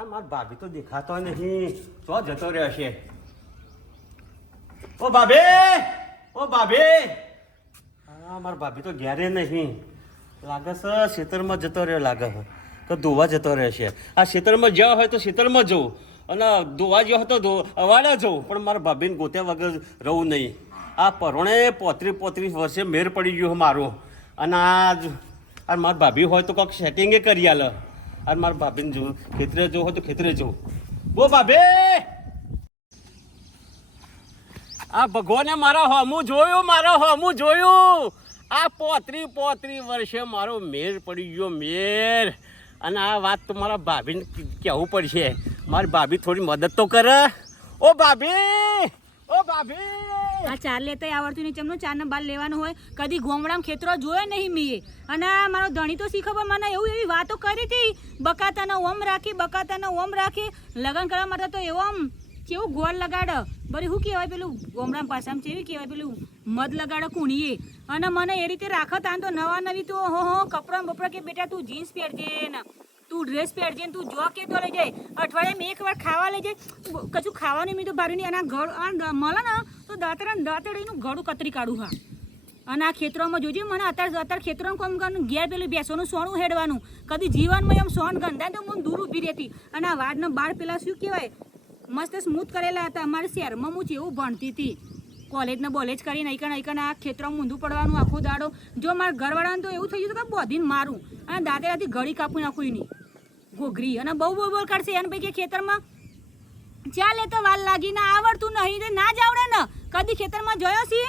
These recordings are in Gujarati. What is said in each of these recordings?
આ માર ભાભી તો દેખાતો નહીં, તો જતો રહ્યો છે. ઓ ભાભી, ઓ ભાભી, હા માર ભાભી તો ઘેરે નહીં લાગે છે, ખેતરમાં જતો રહ્યો લાગે છે કે ધોવા જતો રહ્યો છે. આ ખેતરમાં જ્યાં હોય તો ખેતરમાં જવું અને ધોવા જ્યાં હોય તો અવાડા જવું, પણ મારા ભાભીને ગોત્યા વગર રહું નહીં. આ પરોણે 35 વર્ષે મેર પડી ગયો મારો, અને આ મારા ભાભી હોય તો કોઈક સેટિંગે કરી આલે, અને મારા ભાભીને જોવું ખેતરે જવું હોય તો ખેતરે જવું. ઓ ભાભી, આ ભગવાને મારા હોમું જોયું, મારા હોમું જોયું. આ 35 વર્ષે મારો મેર પડી ગયો, મેર. અને આ વાત તો મારા ભાભીને કહેવું પડશે. મારી ભાભી થોડી મદદ તો કરે. ઓ ભાભી, ઓ ભાભી, આ ચાર લેતા આવડતું નહીં, ચમનો ચારને બાર લેવાનું હોય. કદી ગોમડામાં ખેતરો જોયે નહીં મીએ. અને મારો ધણી તો શીખો, પણ મને એવી વાતો કરી હતી, બકાતાનો ઓમ રાખી, બકાતાનો ઓમ રાખી. લગ્ન કરવા માટે તો એવો આમ કેવું ગોળ લગાડે, બરી શું કહેવાય પેલું ગોમડામાં પાછામાં કેવી કહેવાય પેલું મધ લગાડે કુણીએ. અને મને એ રીતે રાખત. આમ તો નવા નવી તો હો કપડા બપડા કે બેટા તું જીન્સ પહેરજે ને, તું ડ્રેસ પહેરજે ને, તું જો કે તો લઈ જાય. અઠવાડિયામાં એક વાર ખાવા લઈ જાય, કશું ખાવાનું મેં તો ભાર્યું નહીં. અને આ મળે ને તો દાંતડીનું ગળું કતરી કાઢું. હા, અને આ ખેતરોમાં જોજે મને અત્યારે ખેતરોમાં કોમ કરવાનું, ઘેર પેલું બેસવાનું સોનું હેડવાનું. કદી જીવનમાં એમ સોન ગંધાય તો હું દૂર ઊભી રહેતી. અને આ વાડના બાળ પેલા શું કહેવાય મસ્ત સ્મૂથ કરેલા હતા. અમારે શહેરમાં હું એવું ભણતી હતી, કોલેજને બોલેજ કરીને અહીં આ ખેતરમાં ઊંધું પડવાનું આખો દાડો. જો મારા ઘરવાળાને તો એવું થઈ ગયું કે બોધીને મારું, અને દાંતેડાથી ઘડી કાપી નાખું નહીં ઘોઘરી. અને બહુ બોલ કાઢશે એને પૈકી ખેતરમાં ચાલે તો વાર લાગી. ના આવડતું નહીં, ના જ આવડે ને. કદી ખેતરમાં જોયો છે?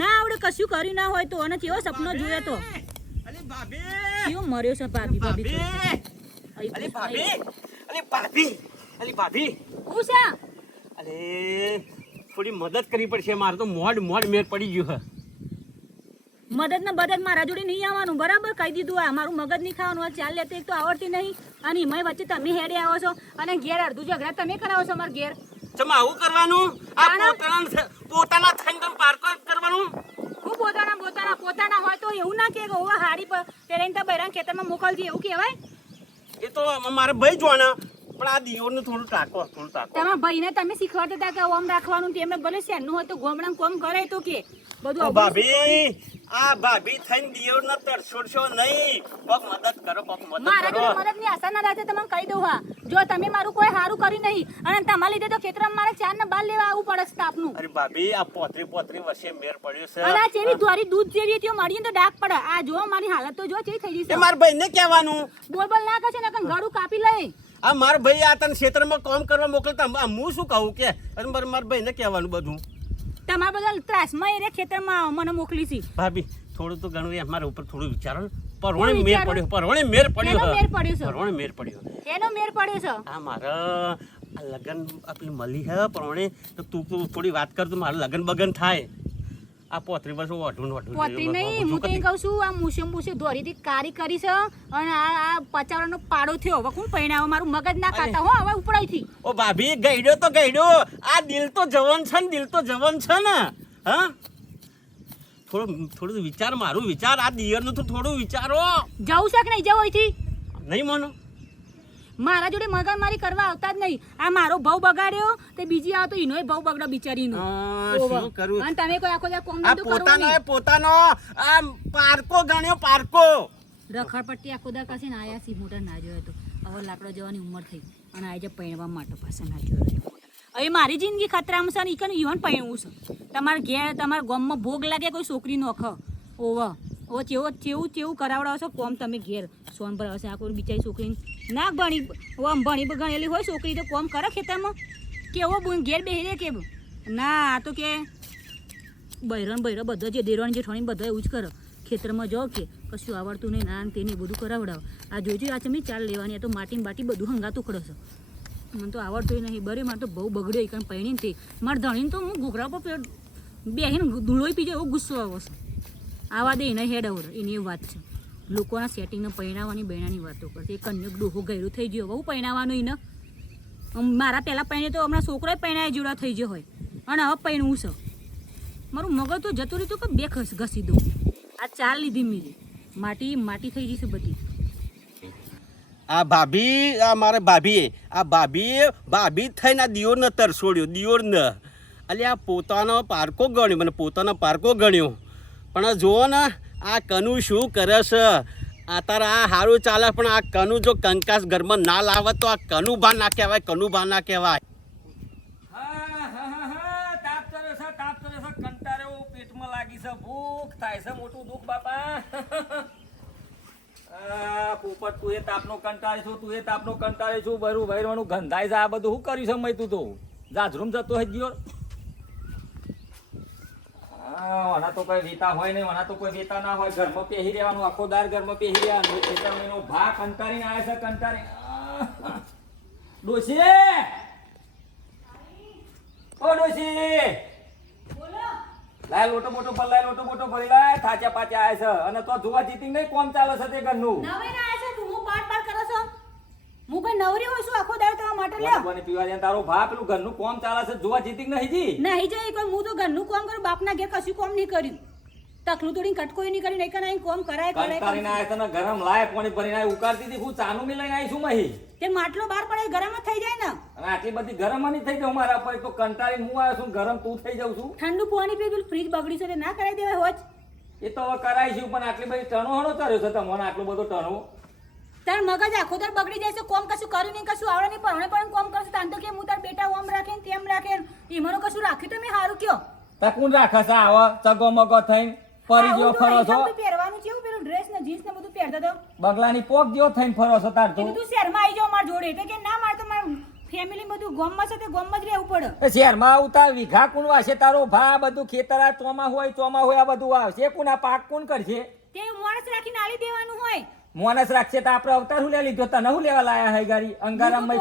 ના આવડે, કશું કર્યું ના હોય તો. અને કેવો સપનો જોયો તો કેવો મર્યો છે ભાભી. ભાભી હું છે? અરે થોડી મદદ કરવી પડશે, મારે તો મોડ મેર પડી ગયું હે. મદદ ને બદદ મારા જોડે નહીં આવવાનું, બરાબર કહી દીધું. આ મારું મગજ નહીં ખાવાનું. ચાલ લેતે એક તો આવડતી નહીં, અને એમાંય વચ્ચે તમે હેડે આવો છો, અને ઘેર અડધું ઝઘડા તમે કરાવો છો અમારા ઘેર. ચમ આવું કરવાનું? આ પોતાના થઈને તમે પારકો કરવાનું? હું પોતાના હોય તો એવું ના કે ઓવા હાડી પર પહેરીને તો બૈરાન ખેતરમાં મોકલતી એવું કહેવાય? એ તો મારે ભાઈ જોવાના, પણ આ દિયોરનું થોડું ટાકો. તમારા ભાઈને તમે શીખવાડતા હતા કે ઓમ રાખવાનું, તેમને ભલે શહેરનું હોય તો ગામડામાં કોમ કરે તો કે બધું. ભાભી, આ ભાભી થઈને દિયોરને તરછોડશો નહીં. કોક મદદ કરો, કોક મદદ કરો. મારા જોડે મદદની આશા ના રાખે, તમને કહી દઉં. હા, જો તમે મારું કોઈ સારું કર્યું નહીં, અને તમારા લીધે તો ખેતરમાં મારે 4 ને 12 લેવા આવવું પડે સ્ટાફનું. અરે ભાભી, આ 35 વર્ષે મેર પડ્યો છે. અને આ ચેવી દ્વારી દૂધ જેવી હતી, મારી તો ડાક પડે. આ જો મારી હાલત તો જો ચેવી થઈ ગઈ છે. એ મારા ભાઈને કહેવાનું, બોલ ના કરશે ને ગળું કાપી લે. આ મારા ભાઈ આ તને ક્ષેત્રમાં કામ કરવા મોકલતા, હું શું કહું કે મારા ભાઈને કહેવાનું બધું. તમારા બધા ત્રાસમાં એ ખેતરમાં મને મોકલી છે. ભાભી થોડું તો ઘણું અમારા ઉપર થોડું વિચારો. પરવણે મેર પડ્યો એનો મેર પડ્યો છે. આ મારા આ લગન આપણી મળી હે પરવણે, તો તું થોડી વાત કર તો મારા લગન બગન થાય. આ 35 વર્ષ ઓઢું પોતરી નહીં, હું તો કહું છું આ મૂસે દોરીથી કારી કરી છે, અને આ 50 નો પાડો થયો. હવે કોણ પરિણામ? મારું મગજ ના ખાતા હો હવે ઉપડાઈથી. ઓ ભાભી, ગઈડો તો ગઈડો. આ દિલ તો જવાન છે ને, હા. થોડું વિચાર, મારું વિચાર. આ દિયરનું તો થોડું વિચારો. જવું છે કે નહીં જવું અહીંથી? નહીં માનો. મારા જોડે મગજમારી કરવા આવતા જ નહીં. આ મારો ભાવ બગાડ્યો તે બીજી આવ તો એનોય ભાવ બગડો બિચારીનો. શું કરું? અને તમે કોઈ આખો કોમ આ પોતાનો આ પારકો ગણ્યો, પારકો રખડપટ્ટી આખો દા કસે ને આયા સી મોટા ના જોયો તો. હવે લાકડો જવાની ઉંમર થઈ, અને આજે પૈણવા માટે પાસે ના જોયો. હવે મારી જિંદગી ખતરામાં છે ને ઈકન ઈવન પૈણવું છે. તમારા ઘેર તમારા ગામમાં ભોગ લાગે કોઈ છોકરી નોખ ઓવા ઓ ચેવું કરાવડાવો છો કોમ તમે ઘેર સોન ભરાવશે. આ કોઈ બિચારી છોકરી ના ભણી ગણેલી હોય છોકરી તો કોમ કરે ખેતરમાં? કેવો ઘેર બેસી દે કે ના? આ તો કે બૈરો બધા જે દેરવાણી જેઠવાણી બધા એવું જ કરે. ખેતરમાં જાઓ કે કશું આવડતું નહીં, ના તેને બધું કરાવડાવો. આ જોજો આ છે મેં ચાલ લેવાની, આ તો માટી બાટી બધું હંગાતું ખડે છે. મને તો આવડતું નહીં. બરે મારે તો બહુ બગડ્યો કારણ પૈણીને તે મારે ધણીને તો હું ઘોઘરા પર બેસીને ધૂળોઈ પી જાય એવો ગુસ્સો આવે છે. આવા દે એને હેડ અવર એની એ વાત છે. લોકોના સેટિંગને પહેણાવાની બહેણાની વાતો કરશે. એ કન્યક ડોહો ગયરું થઈ ગયો, બહુ પહેણાવાનું એને. મારા પહેલાં પહેણે તો હમણાં છોકરાએ પહેણાય જોડા થઈ ગયો હોય, અને હવે પહેણવું છે. મારું મગજ તો જતું રહ્યું કે બે ઘસી દઉં. આ ચાલ લીધી મેરી માટી થઈ જશે બધી. આ ભાભી આ મારે ભાભી થઈને આ દિયોરને તરસોડ્યો દિયોરને અલ્યા પોતાનો પારકો ગણ્યો મને પોતાનો પારકો ગણ્યો પણ જુઓ ને આ કનુ શું કરે છે આ તારા આ સારું ચાલે પણ આ કનુ જો કંકાસ ઘરમાં ના લાવે તો આ કનુભા ના કહેવાય કનુભા ના કહેવાય. તાપ ચરે છે કંટાળે પેટમાં લાગી છે ભૂખ થાય છે મોટું દુઃખ બાપા. પોપટ તું એ તાપનો કંટાળી છું બરું ભરવાનું ગંધાય છે આ બધું શું કર્યું છે મેં તું તો જાજરૂમ જતો હજ ગયો. વના તો કોઈ વેતા હોય નહીં વના તો કોઈ વેતા ના હોય ઘરમાં પહેરી રહેવાનું આખો દાર ઘરમાં પહેરી રહેવાનું ખેતરનો ભા કંટાળીને આવે છે કંટાળી. ડોશી ઓ ડોશી લાય લોટો મોટો ભરી લાય થાચા પાચા આવે છે અને તો જોવા જીતી નહીં કોમ ચાલે છે તે ઘરનું. નવે ના આયા છો હું પાટ કરો છો હું કોઈ નવરી હોય છું આખો દાડો તમારા માટે લ્યો મને પીવા દે તારો ભા પેલું ઘરનું કોમ ચાલે છે જોવા જીતી નહીં જી નહીં જાય કોઈ હું તો ઘરનું કામ કરું બાપના ઘેર કશું કામ નહીં કર્યું તકલું તોડીને કટકોઈ નહીં કર્યું નહીં કે નહીં કોમ કરાય કંટાળીને આવે તને ગરમ લાય પાણી ભરીને આવે ઉકાળતી હતી હું ચાનું મી લઈને આવી છું મહી તે માટલો બહાર પડે ગરમ જ થઈ જાય ને અને આટલી બધી ગરમ નહીં થઈ જાઉં મારા પર તો કંટાળીને હું આવ્યો છું ગરમ તું થઈ જાઉં છું. ઠંડુ પાણી પી ફ્રીજ બગડી છે તે ના કરાવી દેવાય હોજ એ તો હવે કરાઈશું પણ આટલી બધી ટણો હણો કર્યો છે તમને આટલો બધો ટણો તાર મગજ આખો તાર બગડી જાય છે કોમ કશું કર્યું નહીં કશું આવડે નહીં પણ પણ કોમ કરશું તાન તો કે હું તાર બેટા ઓમ રાખે ને તેમ રાખે ઈમાનો કશું રાખ્યું તો મેં સારું કયો તા કોણ રાખે છે આવો ચગો મગો થઈને પરી જેવો ફરો છો પહેરવાનું છે પેલું ડ્રેસ ને જીન્સ ને બધું પહેરતો તો બગલાની પોક જેવો થઈને ફરો છો તાર તો તું શહેરમાં આવી જાવ માર જોડે તો કે ના માર તો માર ફેમિલી બધું ગામમાં છે તે ગામમાં જ રહેવું પડે શહેરમાં આવતા વીઘા કોણ વાશે તારો ભા બધું ખેતર આ ચોમા હોય આ બધું આવશે કોણ આ પાક કોણ કરશે તે માણસ રાખીને આલી દેવાનું હોય મોનસ રાખશે તો આપણે અવતાર હું લે લીધો તને હું લેવા લાયા હે ગાડી અંગારામાં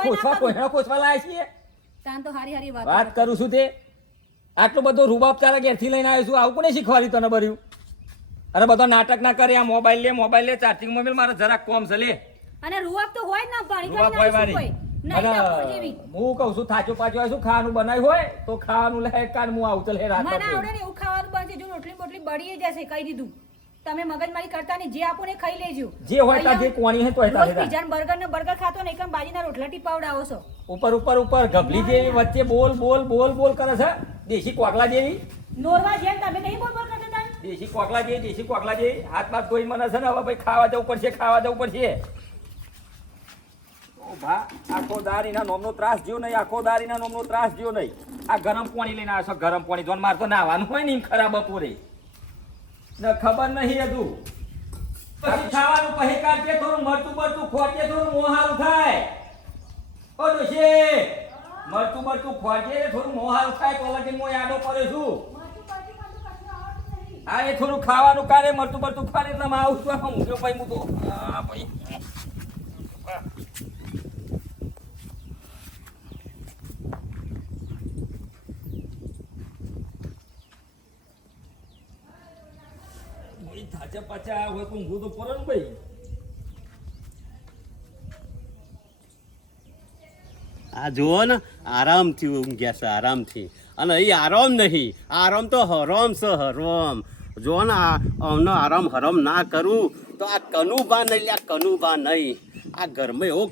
ખોસવા લાયા છીએ તાન તો હારી વાત કરું છું તે આટલું બધું રૂબાબ તારા ઘેરથી લઈને આવ્યો છું આવું કોને શીખવાડી તને ભર્યું અરે બધો નાટક ના કરે આ મોબાઈલ લે ચાર્જિંગ મોબાઈલ મારે જરાક કોમ છે લે અને રૂવાબ તો હોય ને પાણી રૂબાબ હોય મારી હું કહું છું થાચો પાછો શું ખાવાનું બનાવ્યું હોય તો ખાવાનું લે કાન હું આવું ચલે રાત મને આવડે ને એવું ખાવાનું બનશે જો રોટલી બોટલી બળી જશે કહી દીધું તમે મગજમારી કરતા નહીં જે આપો ને ખાઈ લેજો જે હોય તા જે કોણી હે તો હોય તા પીઝા બર્ગર ને બર્ગર ખાતો ને એકમ બાજીના રોટલા ટીપાવડાવો છો ઉપર ગભલી જેવી વચ્ચે બોલ કરે છે દેશી કોકલા જેવી નોરવા જેમ તમે નહીં બોલ કરતા તા દેશી કોકલા જેવી હાથ બાથ ધોઈ મને છે ને હવે ભાઈ ખાવા જવું પડશે ઓ ભા આખો દારીના નોમનો ત્રાસ જ્યો નહીં આ ગરમ પાણી લઈને આવ્યો છો ગરમ પાણી જોન માર તો નાવાનું હોય ને એમ ખરાબ બપોરે ન ખબર નહીં હજુ પછી ખાવાનું પછી કાઢજે થોડું મરતું ખોટે થોડું મોં હારું થાય ઓ ડોશી મરતું ખોટે થોડું મોં હારું થાય તો લગીન મોં યાદો પડ્યો છું હા એ થોડું ખાવાનું કાઢે મરતું ખાડે એટલે આવું છું મૂક્યો ભાઈ હું તો હા ભાઈ થાચા પાછા હોય તો ઊંઘું તો પડે ને ભાઈ આ જુઓ ને આરામથી ઊંઘ્યા છે આરામથી અને એ આરામ નહીં આરામ તો હરામ છે હરામ જુઓ ને આમનો આરામ હરામ ના કરું તો આ કનુભા નહીં આ ઘરમાં એવો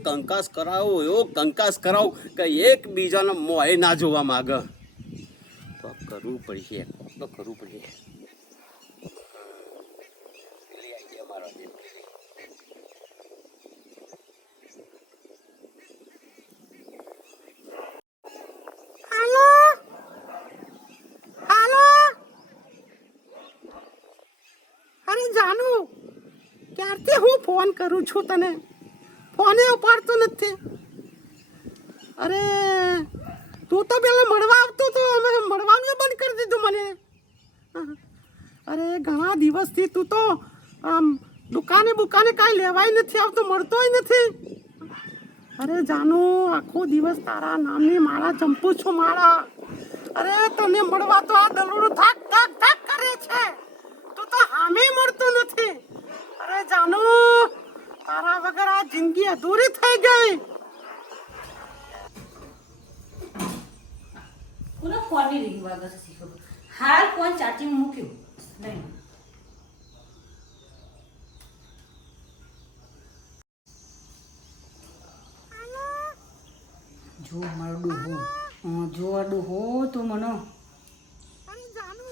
કંકાસ કરાવો કે એકબીજાને મોએ ના જોવા માગે તો કરવું પડશે ક્યારથી હું ફોન કરું છું તને ફોને ઉપાડતો નથી અરે તું તો પેલા મળવા આવતો તો અમે મળવાનું બંધ કરી દીધું મને અરે ઘણા દિવસથી તું તો આમ દુકાને કાંઈ લેવાય નથી આવતો મળતોય નથી અરે જાનુ આખો દિવસ તારા નામની માળા ચંપુ છું માળા અરે તને મળવા તો આ દલડું થાક કરે છે તું તો હામે મળતો નથી અરે જાનુ તારા વગર આ જિંદગી અધૂરી થઈ ગઈ પૂરો ફોન ની રીંગ વાગે છે શીખો હાલ ફોન ચાર્જિંગ મૂક્યું નહીં જો મારો ડોહો જો આ ડોહો તો મને અરે જાનુ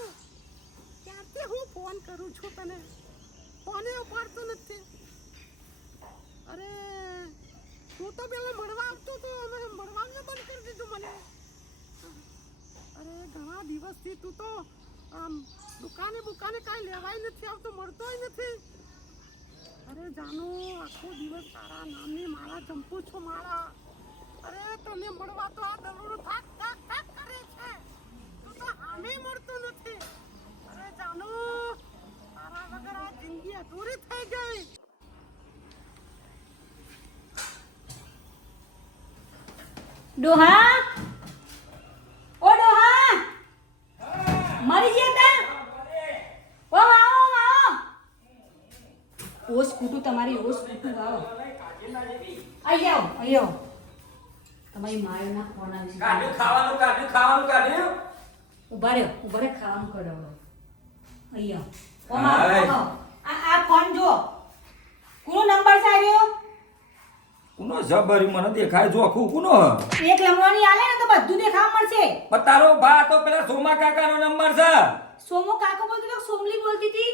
ક્યારથી હું ફોન કરું છું તને ફોને ઉપાડતો નથી. અરે તું તો પેલા મળવા આવતો તો અમે મળવાનું બંધ કરી દીધું મને. અરે ઘણા દિવસથી તું તો દુકાને કાંઈ લેવાય નથી આવતો, મળતોય નથી. અરે જાનુ આખો દિવસ તારા નામની માળા જંપું છું માળા. અરે તને મળવા તો આ દરોડો થાક થાક થાક કરે છે, તું તો આમે મળતો નથી. અરે જાનુ તારા વગર આ જિંદગી અધૂરી થઈ ગઈ. ડોહા ઓ ડોહા મરી ગયા તા ઓ આવો ઓસ કૂટું તમારી ઓસ કૂટું આવો અહીં આવો તમારી માયના ફોન આવી કાઢ્યું ઉભા રહ્યો ખાવાનું કરાવો અહીં આવો આ ફોન જો કોનો નંબર છે આવ્યો કુનો જબરી મને દેખાય જો આખું કુનો એક લંગવાની આલે ને તો બધું દેખાવા મળશે. પણ તારો ભા તો પેલા સોમા કાકાનો નંબર છે. સોમો કાકો બોલતી તો સોમલી બોલતી હતી.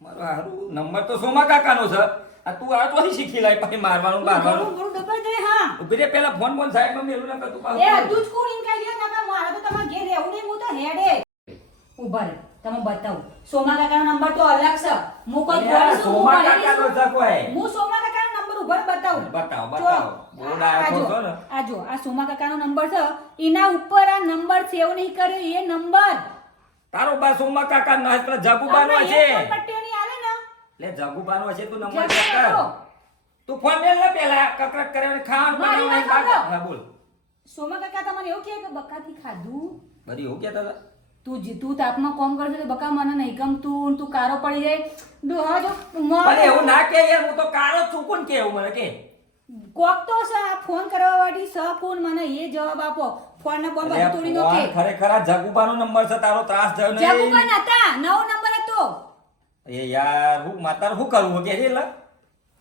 મારો હારું નંબર તો સોમા કાકાનો છે. આ તું આ તો શીખી લાય પછી મારવાનું બારવાનું બરોબર ડબલ દે હા. ઉભી રે પેલા ફોન સાઈડમાં મેલું ના કરતું એ હજુ જ કોણ ઇન કાઈ દે ના મારા તો તમાર ઘેર રહેવું નહીં હું તો હેડે. ઉભા રે તમે બતાવો સોમા કાકાનો નંબર તો અલગ છે. હું કોઈ બોલું છું સોમા કાકાનો છે કોઈ. હું સોમા કાકાનો નંબર ઉભા બતાવું. બતાવો આ જો આ સોમા કાકાનો નંબર છે એના ઉપર આ નંબર સેવ નહીં કર્યો એ નંબર તારો બા સોમા કાકા નો હશે પેલા જગુબાનો છે. પટ્ટીઓની આલે ને લે જગુબાનો છે તું નંબર ચેક કર. તું ફોન લે ને પેલા કકરક કરે ખાવાનું મારી વાત બનાવવાનું સાંભળો. હા બોલ. સોમા કાકા તમને એવું કહે કે બકાથી ખાધું બરી એવું કહેતા હતા. તું તાપમાં કોમ કરશે તો બકા મને નહીં ગમતું તું કારો પડી જાય ડોહા જો પણ એવું ના કે યાર હું તો કારો છું કોણ કે એવું મને કે કોક તો છે આ ફોન કરવા વાળી સ કોણ મને એ જવાબ આપો ફોન ને બોલ બધું તોડી નો કે ખરેખર આ જગુબાનો નંબર છે તારો ત્રાસ થયો ને જગુબાન હતા નવો નંબર હતો એ યાર હું માતાર શું કરું કે રે લા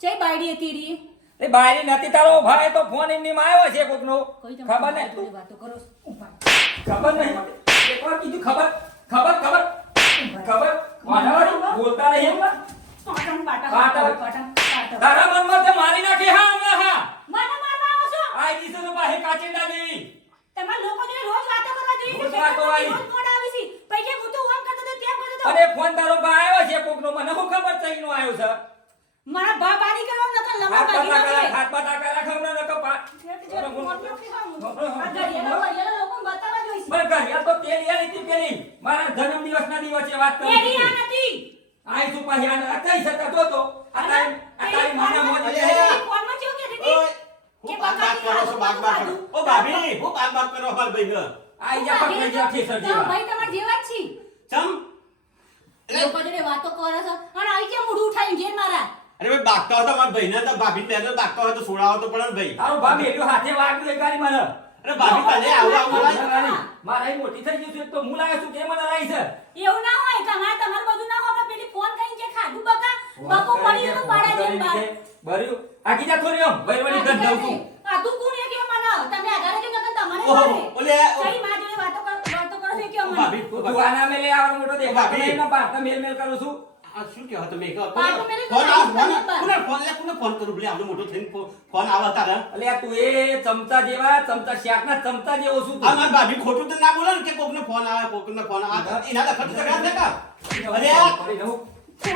ચઈ બાયડી હતી રી એ બાયરી નથી તારો ભાઈ તો ફોન એમની માં આવ્યો છે કોકનો ખબર નહીં થોડી વાતો કરો ઉભા ખબર નહીં એકવાર કીધું ખબર મારાવાળી બોલતા નહીં એમ પાટણ તારા મનમાં તે મારી નાખી હા હમણાં હા મને મારવા આવો છો આ દીસે તો બાહે કાચિંડા જેવી તમાર લોકો જોડે રોજ વાતો કરવા જોઈએ રોજ વાતો આવી. રોજ મોડ આવી છે પૈકે હું તો ઓમ કરતો તો ત્યાં કરતો તો અને ફોન તારો બા આવ્યો છે કોકનો મને શું ખબર ચઈનો આવ્યો છે મારા બા બારી કરવા નકર લમા હાથ બાજી પતા નાખે. હાથ પતા કરા ખબર ન કપા આ ઘડિયાળો લોકો બતાવવા જોઈશે બસ ઘડિયાળ તો પેલી આ રીતે પેલી મારા જન્મદિવસના દિવસે વાત કરું એડી આ નથી આઈ શું પાહી આ કઈ શકતો તો આ તારી માના મોજ ફોનમાં કેવું કે દીદી હું બાગ કરો છો બાગ કરો. ઓ ભાભી હું બાગ કરો માર ભાઈ આઈ જા પર લઈ જા ઠેસર જેવા ભાઈ તમાર જેવા જ છી ચમ લોકો જોડે વાતો કરે છે અને આઈ કે મૂડ ઉઠાઈ ઘેર મારા અરે ભાઈ બાગતા હતા મારા ભાઈને તો ભાભી બેનો બાગતા હોય તો સોડાવો તો પડે ને ભાઈ. તારો ભાભી એલ્યો હાથે વાગ્યું એ ગાડી મને અરે ભાભી તને આવું લાય. મારા એ મોટી થઈ ગઈ છે તો હું લાવ્યો છું કે મને લાવી છે એવું ના હોય તમાર બધું ના હોય પેલી ફોન કરીને કે ખાધું બકા બકો પડી તો પાડા દે બાર બર્યું આકી જા થોડી આમ વળી ઘર જાઉં છું આ તું કોણ એ કે મને તમે આગારે કે નકર તમારે ઓહો, મારે ઓલે કઈ માં જોડે વાતો કરો છે કે મને ભાભી તું આના મેલે આવર મોટો દેખ ભાભી. ભાભી ના પાર મેલ મેલ કરું છું આ શું કહો તમે બાપુ મેરે તો ફોન નંબર. કોને ફોન કરું ભલે આવડો મોટો થઈને ફોન આવે તારા. અલ્યા તું એ ચમચા જેવા ચમચા શાકના ચમચા જેવો છું આ મારી ભાભી ખોટું તો ના બોલે ને કે કોકનો ફોન આવે કોકનો ફોન આવે એના લખત તો કાઢ દેકા. અરે ફોન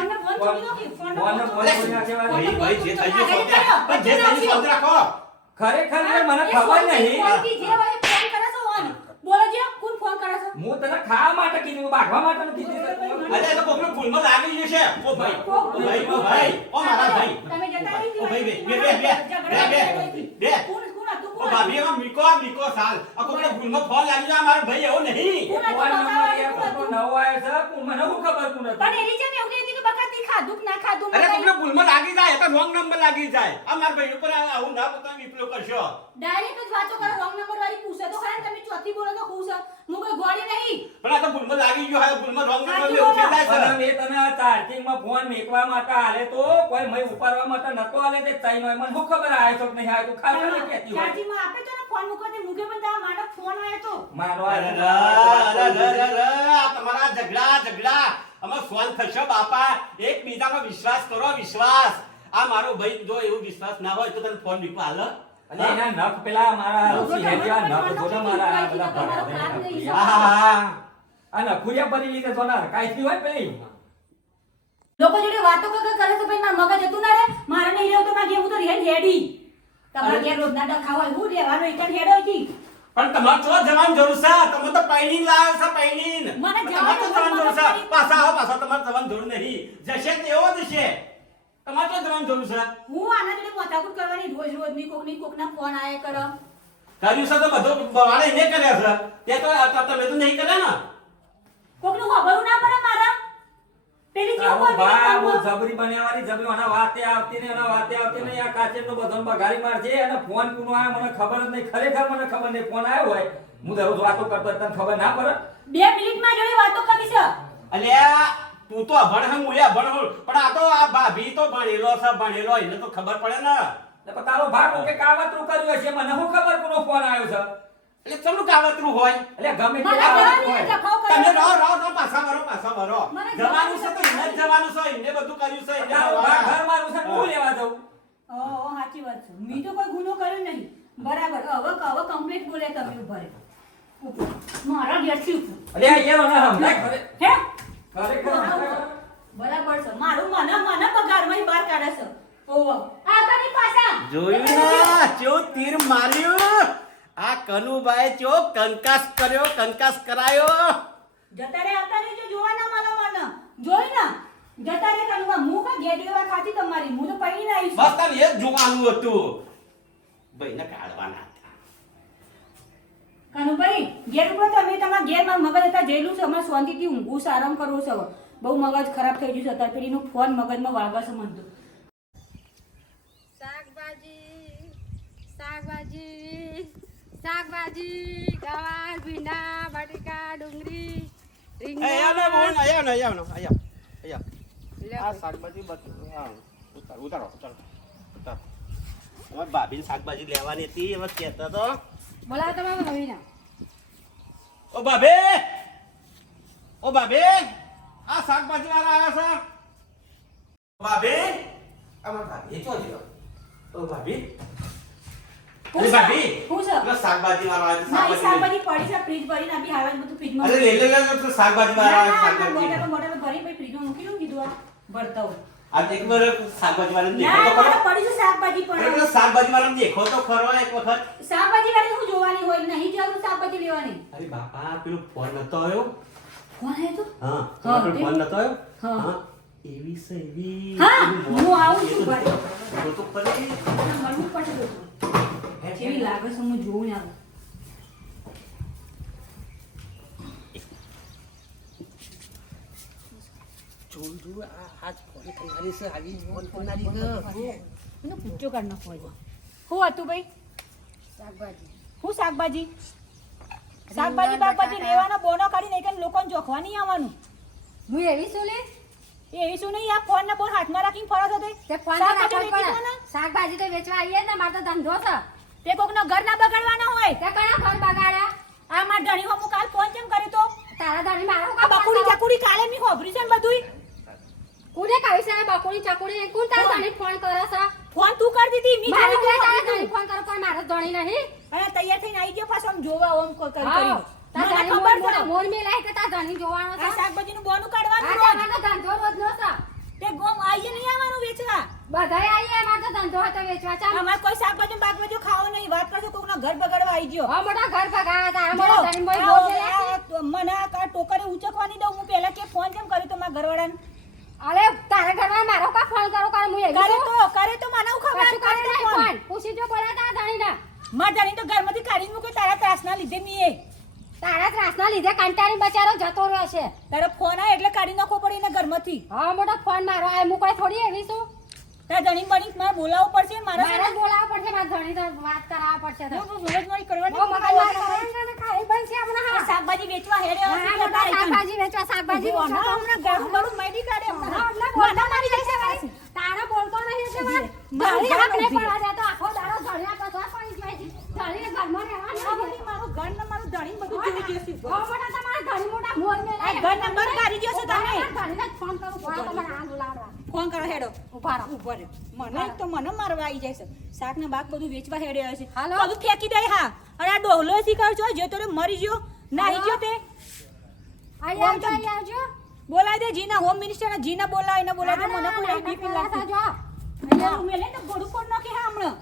ને ફોન કરી દો કે ફોન ને ફોન ને ફોન ફોન કરી નાખેવા. ભાઈ ભાઈ જે થઈ ગયું સોંત રાખ. પણ જે થઈ ગયું સોંત રાખો. ખરેખર યાર મને ખબર નહીં કોઈથી જે હોય ફોન કરે છે ઓન બોલો જે કોણ ફોન કરે છે હું તને ખાવા માટે કીધું બાગવા માટે નથી કીધું અરે તો કોકનો ફૂલમાં લાગી જશે. ઓ ભાઈ ઓ ભાઈ ઓ મારા ભાઈ તમે જતા રહી ઓ ભાઈ બે કોણ હતું ઓ કોણ ભાભી એમાં મીકો સાલ આ કોકનો ફૂલમાં ફોન લાગી જાય મારો ભાઈ એવો નહીં. કોણ હતું? ફોન નંબર યાર કોણ કોકનો હતું? નવો આવ્યો છે કોણ મને શું ખબર કોણ હતું પણ એની જેમ એવું કહેતી કે બકાતી ખાધું કે ના ખાધું અરે મને કોકનો ફૂલમાં લાગી જાય તો રોંગ નંબર લાગી જાય. આ મારા ભાઈ ઉપર આવું ના પોતા વિપલો કરશો. ડાયરેક્ટ જ વાતો કરો રોંગ નંબર વાળી પૂછે તો ખરા ને તમે ચોથી બોલો તો પૂછે હું કોઈ ગોળી નહીં પણ આ તો ફૂલમાં લાગી ગયો હવે ફૂલમાં રોંગ નંબર સાચું એવું બોલો. થઈ જાય પણ છે. મેં તને ચાર્જિંગમાં ફોન મેકવા માટે હાલે તો કોઈ મય ઉપાડવા માટે નતો હાલે તે તઈ નો મને શું ખબર આવે તો નહીં આવે તો ખાલી કહેતી હોય ચાર્જિંગમાં બાપે તો ને ફોન મૂકો તે મૂકે પણ તારા માનો ફોન આવ્યો તો મારો અરે તમારા ઝઘડા અમે સ્વાન થશો બાપા એકબીજાનો વિશ્વાસ કરો વિશ્વાસ આ મારો ભાઈ જો એવું વિશ્વાસ ના હોય તો તને ફોન નીકળો હાલ અને એના નખ પેલા મારા સિંહેરિયા નખ જોને મારા આ બધા આ નખુરિયા બની લીધે તો ના કાઈ થી હોય પેલી લોકો જોડે વાતો કરે તો પછી માર મગજ હતું ના રે મારે નહીં રહેવું તો માર ઘેર હું તો રેડી તમારા ઘેર રોજ ના ખાવા હું રહેવાનું એકન હેડો હતી પણ તમારે તો જવાનું જરૂર છે તમે તો પૈણીન લાવ્યો છે પૈણીન મને તમારે તો જવાનું જરૂર છે પાછા તમારે જવાનું જરૂર નહીં જશે તેવો જ છે તમારે તો જવાનું જરૂર છે હું આના જોડે મતાકૂટ કરવાની રોજ ની કોકના ફોન આયા કરો કર્યું છે તો બધું બવાડે એને કર્યા છે તે તો તમે તો નહીં કર્યા ને કોકનું ખબરું ના પડે મારા પેલી કેવું તારો બોલતી ભાઈ હતી? બહુ જબરી બન્યાવાળી જબરી ઓના વાતે આવતી ને આ કાચેનો બધોને બગાડી મારજે અને ફોન કોનો આયો મને ખબર જ નહીં ખરેખર મને ખબર નહીં ફોન આવ્યો હોય હું દરરોજ વાતો કરતો તને ખબર ના પડે 2 મિનિટમાં જોડે વાતો કરી છે અલ્યા તું તો અભણ હે હું અભણ હું પણ આ તો આ ભાભી તો ભણેલો એને તો ખબર પડે ને એટલે તારો ભાગ કે કાવતરું કર્યું હશે મને શું ખબર કોનો ફોન આવ્યો છે એટલે ચમનું કાવતરું હોય એટલે ગમે તે મને કાવતરું જવાની હોય. જખાવ તમે કરો રહો પાછા વરો મને જવાનું છે તો જવાનું એને જ જવાનું છે એને બધું કર્યું છે એને તારો ભાગ ઘર મારું છે હું લેવા જાઉં ઓહો સાચી વાત છે મી તો કોઈ ગુનો કર્યો નહીં બરાબર હવે કમ્પ્લીટ બોલે તમે ઉભા રહો. મારા ઘેરથી ઉપર. એટલે આ એ મને સમજાય હે ખરેખર બરાબર છે મારું મને પગારમાં બહાર કાઢે છે ઓહો આ તની પાછા જોયું ને ચો તીર માર્યું આ કનુભાઈ ચો કંકાસ કરાયો જતા રે આવતા રહેજો જોવાના માલો મને જોઈ ને જતા રે કનુવા હું કા ગેડીવા ખાતી તમારી હું તો પૈણી ના આવીશ બસ તારે એ જ જોવાનું હતું ભાઈને કાઢવાના હતા કનુભાઈ ઘેર ઉપર તમે તમારા ઘેર માં મગજ હતા જેલું છે હમણાં શાંતિથી ઊંઘું છે આરામ કરવો છે હવે. બહુ મગજ ખરાબ થઈ ગયું છે અત્યારે પેલીનો ફોન મગજમાં વાગે છે મને તો શાકભાજી ગવાર ભીંડા બટાકા ડુંગળી રીંગણ આયા આ શાકભાજી ઉતારો હવે ભાભી શાકભાજી લેવાની હતી હવે કહેતા તો બોલાવો તમારા ભાભીના ઓ ભાભી આ શાકભાજી વાળા આવ્યા છે ભાભી અમાર ભાભી ચો ગયો ઓ ભાભી અરે ભાભી હું છે પેલો શાકભાજી વાળો આવ્યો છે, ના ઈ શાકભાજી શાકભાજી પડી છે ફ્રીજ ભરીને આપી હાલત બધું ફ્રીજમાં અરે લે તો શાકભાજી વાળો આવ્યો છે, શાકભાજી મોટર ભરી પછી ફ્રીજમાં મૂકી દઉં કીધું આ ભરતા હોય આ એક વાર શાકભાજી વાળાને ના દેખો તો મારે ખરો પડી છે શાકભાજી અરે પણ પેલો શાકભાજી વાળાને દેખો તો ખરો એક વખત શાકભાજી વાળી હું જોવાની હોય નહીં જરૂર શાકભાજી લેવાની અરે બાપા પેલો ફોન નતો આવ્યો કોણ હે તું હા હા, પેલો ફોન નતો આવ્યો હા. હા એવી છે એવી હા, એવી મોટી હું આવું છું, એ તો ભાઈ. જો તો ખરી. મળવું પડશે બધું. કેવી લાગે છે હું જોઉં ને આવું એનો પૂછો કાઢ નાખો છે શું હતું ભાઈ શાકભાજી શું શાકભાજી બાકભાજી લેવાનો બોનો કાઢીને એક લોકોને જોખવા નહીં આવવાનું હું એવી છું લે એવી શું નહીં આ ફોન ને બોન હાથમાં રાખીને ફરો છો તે ફોન શાકભાજી રાખવા વેચી પડે દો ને. શાકભાજી તો વેચવા આવીએ ને મારો તો ધંધો છે તે કોકનો ઘર ના બગાડવાનો હોય તે કયા ઘર બગાડ્યા આ માર ધણી હો હું કાલ ફોન કેમ કર્યો તો તારા ધણી મારો આ બકુડી ચકુડી કાલે મી હોભરી છે ને બધુંય કોને કહી છે બકુડી ચકુડી કોણ તારા ધણી ફોન કરે છે ફોન તું કરી દીધી મી મારો ખાલી તારા તું ધણી ફોન કરો પણ મારો ધણી નહીં અને તૈયાર થઈને આવી ગયો પાછો આમ જોવા ઓમ કરી હા મને તારા ખબર ધણી છે મોર મે લાય કે તારા ધણી જોવાનો છે આ શાકભાજીનું બોનું આ કાઢવાનું રોજ. તમારો ધંધો રોજનો છે તે ગોમ આઈએ નહીં આવવાનું વેચવા બધાય આવીએ અમારો તો ધંધો હતો વેચવા ચાલ અમાર કોઈ શાકભાજી બાકભાજી ખાવો નહીં વાત કરશો કોકના ઘર બગાડવા આવી ગયો હા મોટા ઘર ભગાવા તારા જો, મોટા ધણી મોય બોલ મને આ ટોકરે ઉચકવાની દઉં હું પહેલા કે ફોન કેમ કર્યો તો મારા ઘરવાળાને અરે તારા ઘરમાં મારો કા ફોન કરો કર હું એવી કરે છું તો મને હું ખબર કશું કરે કરે નહીં ફોન ફોન પૂછી જો બોલા તારા ધણીના માર જાણી તો ઘરમાંથી કાઢીને મૂકે તારા ત્રાસના લીધે મીએ તારા ત્રાસના લીધે કંટાળી બચારો જતો રહ્યો છે તારો ફોન આવે એટલે કાઢી નાખવો પડે એને ઘરમાંથી હા મોટો ફોન મારો આ હું કોઈ થોડી એવી છું તારા ધણી બની મારે બોલાવવું પડશે મારા મારે જ બોલાવવા પડશે મારા ધણી તો વાત કરાવવા પડશે તો મગજમારી કરવાની બહુ મગજમારી કરવાની ને ખાઈ બનશે હમણાં આ હા શાકભાજી વેચવા હેડે હા, મોટા શાકભાજી વેચવા શાકભાજી વેચવા તો હમણાં ગાળું બાળું મારી કાઢે હા, હમણાં. હમણાં બોલતો મારી જશે ભાઈ. તારો બોલતો નહીં એટલે મને મારી ધણી હાથ હાથ નહીં ઊભી. પડવા દેતો. આખો દાડો ધણિયા પસવા પડી જાય છે. ધણી ઘરના મારું ધણી બધું જોઈ ગયું છે. બહુ મોટા તમારા ઘણી મોટા મોર મેલા. આ ઘર નંબર કાઢી દ્યો છો તમે. ઘણીને જ ફોન કરું છું. તમારા આ બોલાવવા. ફોન કરો હેડો. ઉભા રહો. ઉભો રહે. મને તો મને મારવા આવી જાય છે. શાક ને બાક બધું વેચવા હેડે આવે છે. હાલો. બધું ફેંકી દે હા. અને આ ડોહલો શીખર છો જે તો રે મરી ગયો નાહી ગયો તે. આઈ આવજો, આઈ આવજો. બોલાય દે જીના હોમ મિનિસ્ટર ને જીના બોલાય ને બોલાય દે મને કોઈ બીપી લાગતી. અહીંયા ઉમેલે તો ગોડું કોણ નાખી હા હમણાં.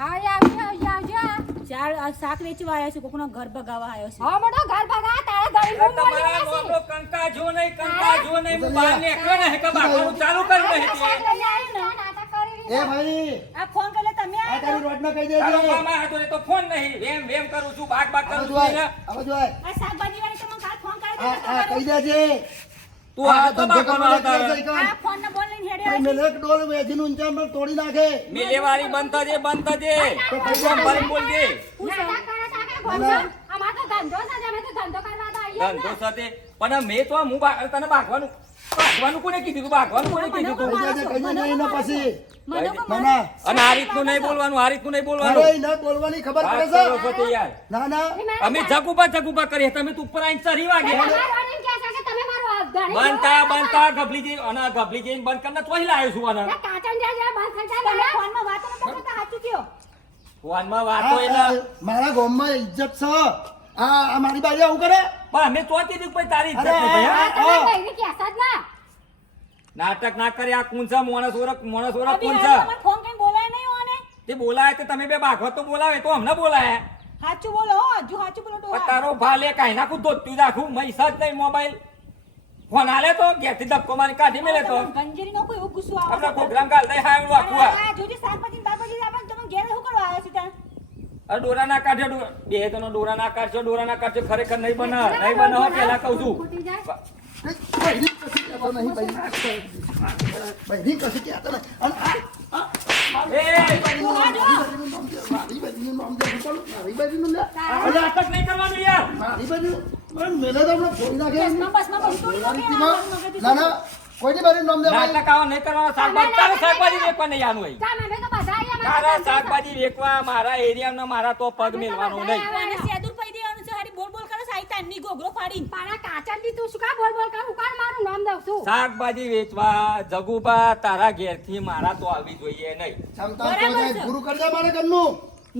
આઈ આવજો, આઈ આવજો. ચાર આ શાક વેચવા આવ્યા છે કોકનો ઘર બગાવવા આવ્યો છે. હા મોટો ઘર ભગા તારા ઘણી મોર તમારા મેલા નોમનો કંકા જો નહીં, કંકા જો નહીં. હું બહાર નીકળ્યો ને કે બાકરું ચાલુ કરી દે છે. નાટક કરી એ ભાઈ આ ફોન કરે તમે આ આવ્યા તારી રોડમાં કહી દેજે. તારો મામા હતો ને તો ફોન નહીં. વેમ વેમ કરું છું, બાક બાક કરું છું ને. આવો જો આય. આ શાકભાજી વાળી તમે કાલ ફોન કરે આ કહી દેજે. તું આ તો ધંધો બાકરો કરવા હતા. લાગ્યો છે આ ફોન ને બોલ લઈને હેડે ભાઈ આવે છે. મેલે એક ડોલ વેચીને ઊંચા પર તોડી નાખે. મિલેવારી બંધ થજે, બંધ થજે. તો કઈ ફોન ભરીને બોલજે. નાટક કરે તાકે ગોમો. અમાર તો ધંધો છે જ, અમે તો ધંધો કરવા તો આઈએ ધંધો સાથે પણ મેં તો હું તને બાકવાનું કોને કીધું તું? બાકવાનું કોને કીધું તું? કહી દેજે એના પછી. મને કો ના ના અને આ રીતનું નહીં બોલવાનું, આ રીતનું નહીં અરે બોલવાનું. ના બોલવાની ખબર વાત પડે કરો છો છે. તે યાર. ના ના અમે જગુબા કરીએ, તમે તું ઉપર આવીને ચરી વાગે. તમારા કે છે કે તમે મારો ધણી બનતા ગભલી જઈ અને આ ગભલી જઈને બંધ કરીને તોય લાવ્યો છું આને. કાચન જે બંધ થઈ તમે જાય ફોનમાં વાતો ન કરતા તો સાચું કયો. ફોનમાં વાતો એટલે મારા ગામમાં ઇજ્જત છે. આ મારી બાજુ આવું કરે. પણ અમે તો કીધું કે તારી ઇજ્જત અરે, નહીં ભાઈ, હા? તમે બહેરી કેસા જ ના નાટક ના કરે. આ કોણ છે? મોણસ ઓળખ અભી કોણ હેડો, છે? અમારે ફોન કઈ બોલાય નહીં ઓને. તે બોલાય તો તમે બે બાઘો તો બોલાવે તો અમને બોલાય. સાચું બોલો હો હજુ સાચું બોલો તો પણ તારો ભાલે કાંઈ નાખું ધોતું રાખું મૈસા જ નહીં મોબાઈલ ફોન આલે તો ઘેરથી ધક્કો મારી કાઢી મેલે તો ગંજરી નો કોઈ એવું ગુસ્સો આવે આપણે પ્રોગ્રામ કાલ દઈ હાયડું આખું આ. આ જોજે શાકભાજી બાકભાજી આપણે તમે ઘેર શું કરવા આવ્યા છો ત્યાં. અરે ડોરા ના કાઢ્યો બે તો ડોરા ના કાઢશો ખરેખર નહીં બને હો પેલા કહું છું. ખૂટી જાય બહેરી કશી કહેતો નહીં ભાઈ. બહેરી કશી કહેતો નહીં. અને આ એ મારી બાજુનું નામ દે. મારી બાજુનું લે. આ નાટક નહીં કરવાનું યાર. મારી બાજુ પણ મેલે તો હમણાં ફોડી નાખે. બસમાં બધું તોડી નાખે. ના ના કોઈની બાજુ નામ દે ભાઈ. નાટક આવા નહીં કરવાના. શાકભાજી વેચવા નહીં આનું હોય. કામ અમે તો બધા આઈએ તારા શાકભાજી વેચવા મારા એરિયામાં મારા તો પગ મેલવાનો નહીં. અને સેદુર પઈ દેવાનું છે હારી બોલ બોલ કરે સાઈતા ની ગોગરો ફાડીને. પાણા કાચન દી તું શું કા બોલ બોલ કર ઉકાર મારું નામ દઉં છું શાકભાજી વેચવા જગુબા તારા ઘેરથી મારા તો આવી જોઈએ નહીં. ક્ષમતા તો જાય. પૂરું કરી દે મારે ઘરનું.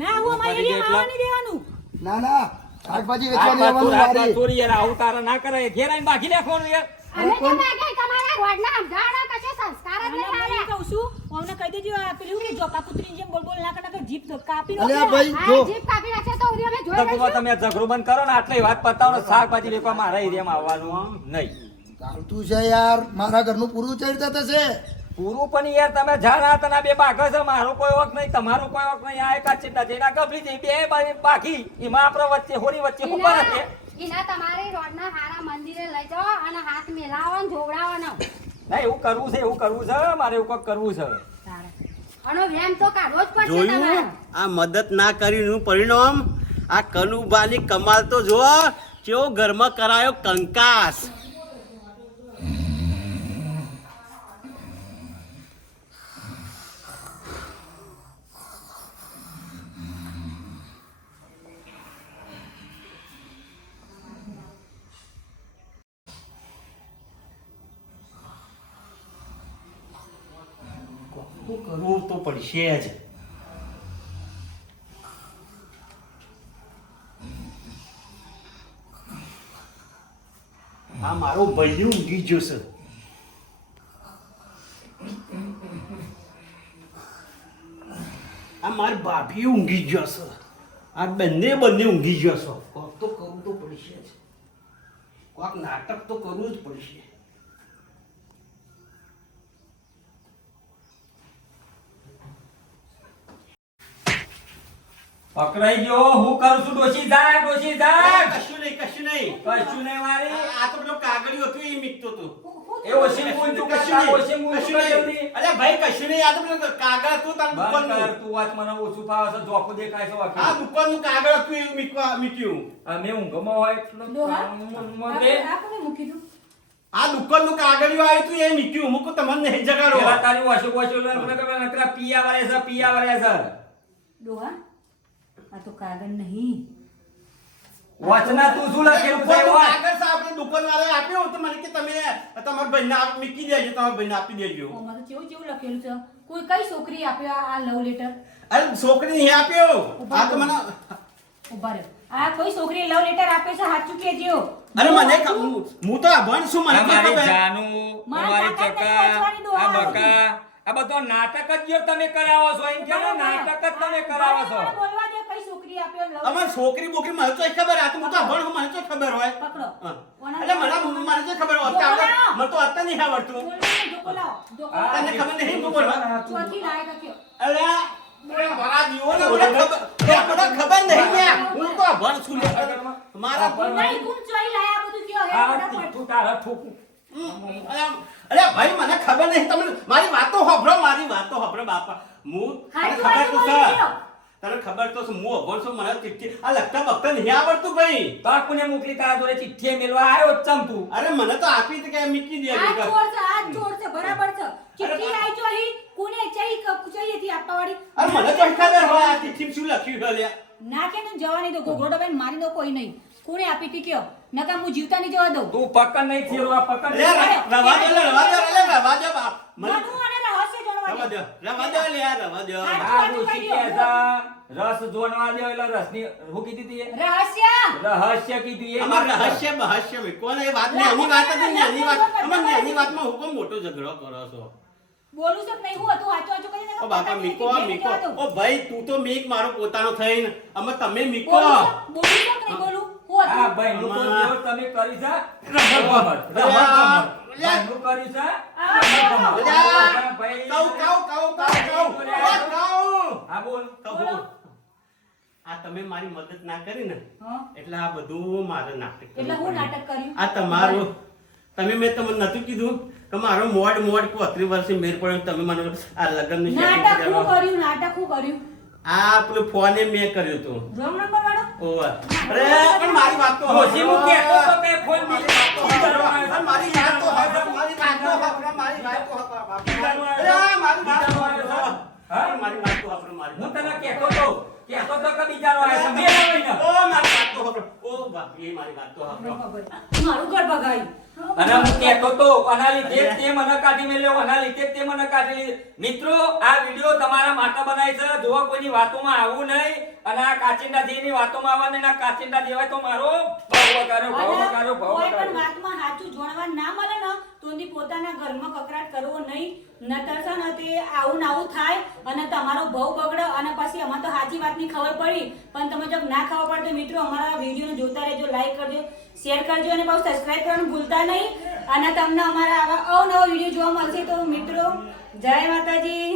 ના હું અમારી એરિયામાં આવવા નહીં દેવાનું. ના ના શાકભાજી વેચવાની આવવાનું વારી. ચોરી યાર આવું તારા ના કરે. ઘેર આવીને બાકી નાખવાનું યાર. અમે તો માગે તમારા રોડના સમજાવડા કશે સંસ્કાર જ અને નહીં હું આવ્યા કહું છું અમને કહી દેજો આ પેલું કે જોકા પુત્રી જેમ બોલ બોલ ના કરે જીપ કાપી નો અલ્યા ભાઈ આ જો જીપ કાપી નાખશે તો ઉરી અમે જોઈ જગુબા લઈશું તમે ઝઘડો બંધ કરો ને આટલી વાત પતાવો ને શાકભાજી વેચવા મારા એરિયામાં આવવાનું નહીં. ચાલતું છે યાર. મારા ઘરનું પૂરું ચડી રીતે થશે. પૂરું પણ યાર તમે જાણા તના બે બાઘ છે. મારો કોઈ વખત નહીં, તમારો કોઈ વખત નહીં. આ એકાદ ચીટા જઈને આ ગભલી જઈ બે બાકી એમાં આપણે વચ્ચે હોરી વચ્ચે ઉપર હશે. ઈના તમારી રોડના હારા મંદિરે લઈ જાઓ અને હાથ મેલાવો ને જોવડાવવાનો ના એવું કરવું છે મારે એવું કંઈક કરવું છે. અને વેમ તો કાઢવો જ પડશે જોયું તમારે આ મદદ ના કરીનું પરિણામ. આ કનુબાની કમાલ તો જો કેવો ઘરમાં કરાયો કંકાસ. કરવું તો પડશે જ. આ મારો ભાઈ ઊંઘી ગયો છે. આ મારી ભાભી ઊંઘી ગયો છે. આ બંને ઊંઘી ગયો છો. કોક તો કરવું તો પડશે જ. કોક નાટક તો કરવું જ પડશે. પકડાઈ ગયો. હું કરું છું? ડોશી જાગ. કશું નહીં કશું નહીં મારી. આ તો પેલો કાગળિયો હતો એ મીકતો હતો. એ ઓશી મૂંઝ તું કશું કરતા, નહીં. ઓશી મૂંઝ કશું તું નહીં. કરતી. અરે ભાઈ કશું નહીં. આ તો પેલો કાગળ હતું તાર બંધ કર દુકાનનું. તું વાત. મને ઓછું ફાવે છે. જોખું દેખાય છે આ વાંકી. દુકાનનું કાગળ હતું એવું મીક્યું. અમે ઊંઘમાં હોય એટલે ડોહા? કામમાં દે. આ કોને મૂકી દઉં? આ દુકાનનું કાગળિયું આવ્યું હતું એ મીક્યું. મૂકો તમને નહીં જગાડો. પેલા તારી ઓછું નકરા પિયા વરે છે. ડોહા આ તો કાગળ નહીં વચના તું શું લખેલું છે ઉપર વાંચ. કાગળ છે, આપણે દુકાનવાળાએ આપ્યો તો મને કે તમે તમારા ભાઈને મૂકી દેજો, તમારા ભાઈને આપી દેજો. આમાં તો કેવું કેવું લખેલું છે કોઈ કઈ છોકરી આપ્યો આ લવ લેટર અરે છોકરી નહીં આપ્યો, આ તો મને ઉભા રહ્યો આ કોઈ છોકરીએ લવ લેટર આપે છે સાચું કહેજો અરે મને હું તો અભણ છું, મને તો અમારી ખબર. જાનું, અમારી ચકા, આ બકા, આ બધો નાટક જ જો તમે કરાવો છો. એમ કે ને, નાટક જ તમે કરાવો છો. મને બોલવા દે કઈ છોકરી આપ્યો લવ અમાર છોકરી બોકરી મને તો ખબર, આ તો હું તો અભણ છું, મને તો ખબર હોય. પકડો હા. એટલે મને તો ખબર હોય, અત્યારે મને તો અત્યારે નહીં આવડતું. તને ખબર નહીં હું બોલવા. ચોથી લાયક રાખ્યો અલ્યા મારા જીવોને મને ખબર નહીં યાર. હું તો અભણ છું લે. મારા નહીં કોણ ચોઈ લાયા બધું કયો હે આ ફટાફટ તીખું તારા ઠોકું. અરે ભાઈ મને ખબર નહીં, તમે મારી વાતો સાંભળો, મારી વાતો સાંભળો બાપા. હું તને ખબર તો છે, તને ખબર તો છે હું અભણ છું, મને ચિઠ્ઠી આ લખતા બખતા નહીં આવડતું ભાઈ. તો આ કોને મોકલી તારા જોડે ચિઠ્ઠી મેલવા આવ્યો જ ચમ તું? અરે મને તો આપી તો કે મૂકી દે. આ ચોર છે બરાબર છે ચિઠ્ઠી આવી જો હી કોને ચઈ હતી આપવા વાળી અરે મને તો ખબર હોય આ ચિઠ્ઠી શું લખ્યું છે લ્યા. ના કે ને જવાની દો ગોગોડો બેન મારી દો કોઈ નહીં કોને આપી હતી કયો નકા હું જીવતા નહીં જવા દઉં તું પકડ નહીં થયેલો, પકડ લે નહીં. રવા દે રવા દે બાપ. મને મનુ અને રહસ્ય જાણવા રવા દે દે રવા દે લે રવા દે. આ ઋષિ કહે છે, રસ જોણવા દે એટલે રસની શું કીધી તી એ? રહસ્ય રહસ્ય કીધું એ અમાર વાત કર. રહસ્ય બહસ્ય મે કોને એ વાત ને એની વાત હતી ને એની વાત અમાર એની વાતમાં હુકમ મોટો ઝઘડો કરો છો. બોલું છે કે નહીં હું હતું આચો આચો કરીને ઓ બાપા મીકો મીકો ઓ ભાઈ તું તો મીક મારો પોતાનો થઈને અમે તમે મીકો. બોલું છે કે નહીં બોલું હું આ હતું ભાઈ નું તો આમાં. જેવું તમે કરી છે રમત ગમત. ભાઈ નું કર્યું છે રમત ગમત. અલ્યા, ભાઈ કહું. હા બોલ. કહું. આ તમે મારી મદદ ના કરી ને હા એટલે આ બધું મારે નાટક કરવું એટલે હું પડ્યું. નાટક કર્યું આ તમારું મેં તમને નતું કીધું કે મારો મોડ 35 વર્ષે મેર પડ્યો તમે મને આ લગ્નની setting નાટક હું કરવા. કર્યું નાટક હું કર્યું આ પેલું ફોને મેં કર્યું હતું. રોંગ નંબર વાળો ઓવા. અરે પણ મારી વાત તો ડોશી હું કહેતો તો કે ફોન બીજી વાતો કરવા આવ્યો. અરે મારી વાત તો સાંભળો, મારી વાત તો સાંભળો, મારી વાત તો સાંભળો, બાપા. અરે મારી વાત તો સાંભળો. હા? મારી વાત તો સાંભળો, મારી હું વાત તને તો કહેતો તો કે બીજાનો આવ્યો છે. મેં લાવીને. ઓ મારી વાત તો સાંભળો. ઓ બાપી મારી વાત તો સાંભળો. મારું ઘર બગાડ્યું અને હું કહેતો તો આના લીધે જ તે મને કાઢી મેલ્યો, આના લીધે જ તે મને કાઢી લીધો. મિત્રો આ વિડિયો તમારા માટે બનાવી છે, જો કોઈની વાતોમાં આવવું નહીં અને આ કાચિંડા જેની વાતોમાં આવવા નહીં, આ કાચિંડા જેવાય તો મારો ભાવ વગાડો, ભાવ અને વગાડો, ભાવ કોઈ પણ વગાડો. વાતમાં સાચું જોણવા ના મળે ને તો એની પોતાના ઘરમાં કકરાટ કરવો નહીં નતર છે ને તે આવું ને આવું થાય અને તમારો ભાવ બગડે અને પછી અમારે તો સાચી વાતની ખબર પડી પણ તમે જો ના ખબર પડે તો મિત્રો અમારા વિડીયોને જોતા રહેજો, લાઈક કરજો, શેર કરજો અને પાછું સબસ્ક્રાઇબ કરવાનું ભૂલતા નહીં અને તમને અમારા આવા અવનવા વિડીયો જોવા મળશે તો મિત્રો જય માતાજી.